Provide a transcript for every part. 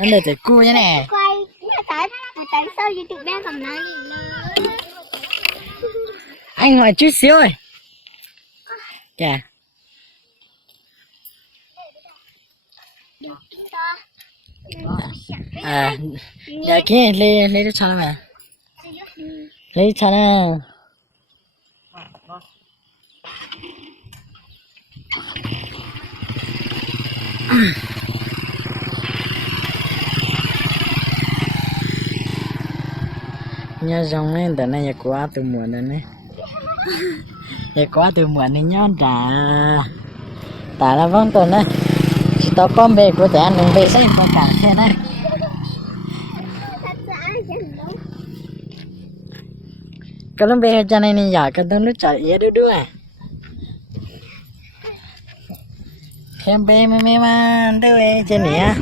Nó được tới cua nhá nè. Quay tại sao YouTube đang cầm nói Anh hỏi chút xíu ơi. Kìa. À, để kia lấy cho cho nó mà. Lấy cho nó. Nhớ rong này đợt này quá từ muộn rồi này. Quá từ muộn này nhớ đã là vâng tuần này. Chỉ tao con bê của trẻ ăn đừng bê xem con cả thế này. Cái lúc bê cho này này giả cái đứa nước chảy ý đứa à. Em bê mà đưa bê trên nè.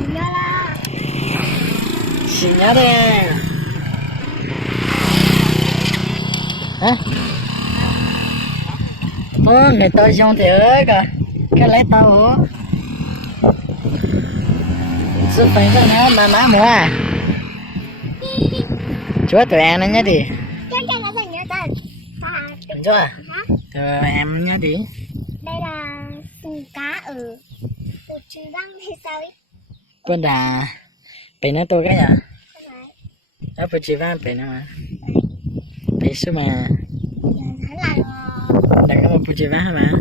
Xì nhớ đây. Hả? Ô, này tôi xong thì ơi kìa. Cái lấy tao hả? Sư phải ra nó mà má mua à? Chúa tụi em nó nhớ đi. Đúng chưa à? Tụi em nhớ đi. Đây là phù cá ở Trừ Đăng hay sao ấy? Con đà bị nó tôi cái nhở? Nó phải chỉ van bị nó mà. Bị số mà. Đã có một phụ chỉ van hả mà?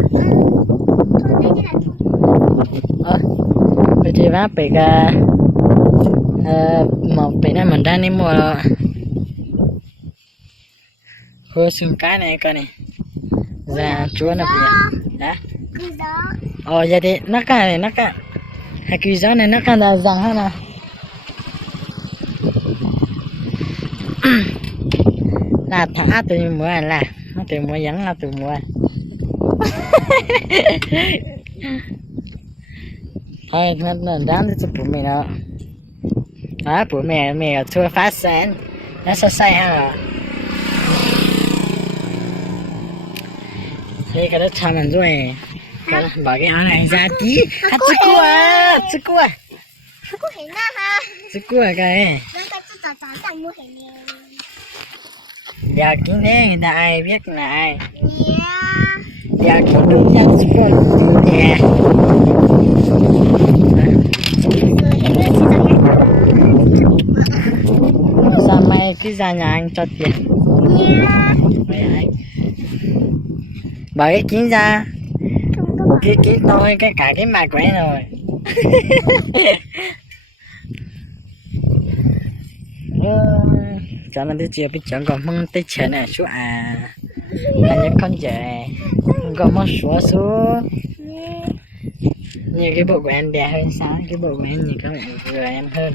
Phụ chỉ van bị cái một bị nó mình đang đi mua khô xương cá này coi này. Ra chúa nó bị hả? Vậy thì nó cái hai cái gió này nó cái là rằng ha nè. Là thả từ mùa là nó từ mùa dẫn là từ mùa. Thôi nó đáng để chụp mình đó. Đó bố mẹ thua phát sáng nó sẽ say ha. Đây cái đó cho mình rồi. Bỏ cái áo này ra tí. Hạt chứ cua. Chứ cua cái. Giờ cái này người ta ai biết là ai. Giờ cái đúng ra chứ cua. Nè. Sao mày cứ ra nhà anh cho tiền. Bỏ cái kín ra. Cái tôi cả cái mặt của em rồi. Cho nên tôi chưa biết chọn còn mong tới chợ này số à. Là những con trẻ còn mong số như cái bộ của em đẹp hơn sao? Cái bộ của em nhìn các bạn vừa em hơn.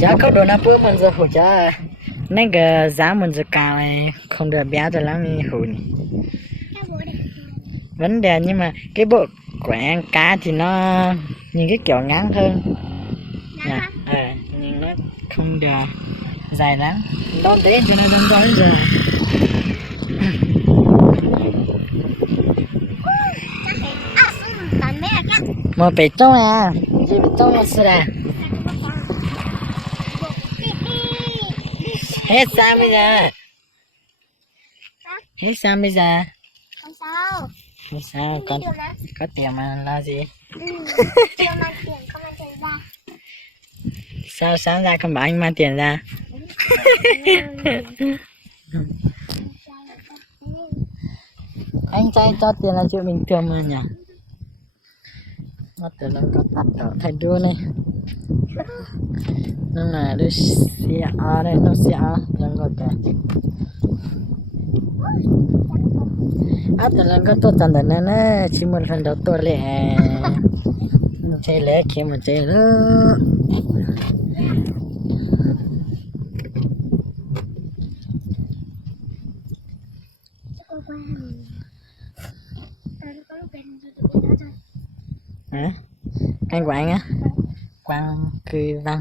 Chả có đồ nào bước mình giờ phụ chả nên cái giá mình giờ cao này không được béo cho lắm đi hùn. Vấn đề nhưng mà cái bộ của em cá thì nó nhìn cái kiểu ngắn hơn. Nè, nhưng nó không được dài lắm. Tốt đấy cho nó giống giống giờ. Một bể trông à, chỉ bể trông một sự à. Hết sao bây giờ? Hết sao bây giờ? Không sao. Hết sao con có tiền mà lo gì? Chưa mang tiền, không mang tiền ra. Sao sáng ra không bảo anh mang tiền ra? Anh trai cho tiền là chuyện bình thường mà nhỉ? Nó từ nó có tắt đầu thay đua này. Nó là đứa xe ở đây, nó xe ở lần gọi kìa. Từ lần có tốt chẳng đến nó chỉ một phần đầu tôi lẹ. Chơi lẹ khi mà chơi nữa. Hả? Anh của anh á? Quang Cư Văn.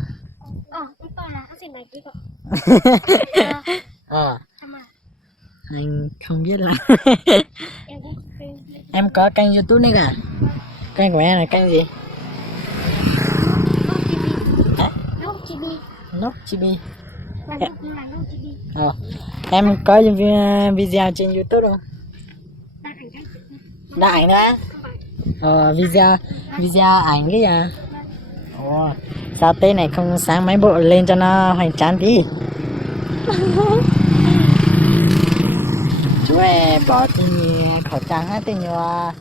Anh không biết là. Em có kênh YouTube này cả. Kênh của em là kênh gì? Nốt chibi. Là lúc là lúc chị đi. Em có video trên YouTube không? Đặt ảnh cho. Đã ảnh đó. Video ảnh cái à? Ồ, sao tên này không sáng máy bộ lên cho nó hoành tráng tí. Chú ơi, bỏ thì khẩu trang hết tên nhiều à.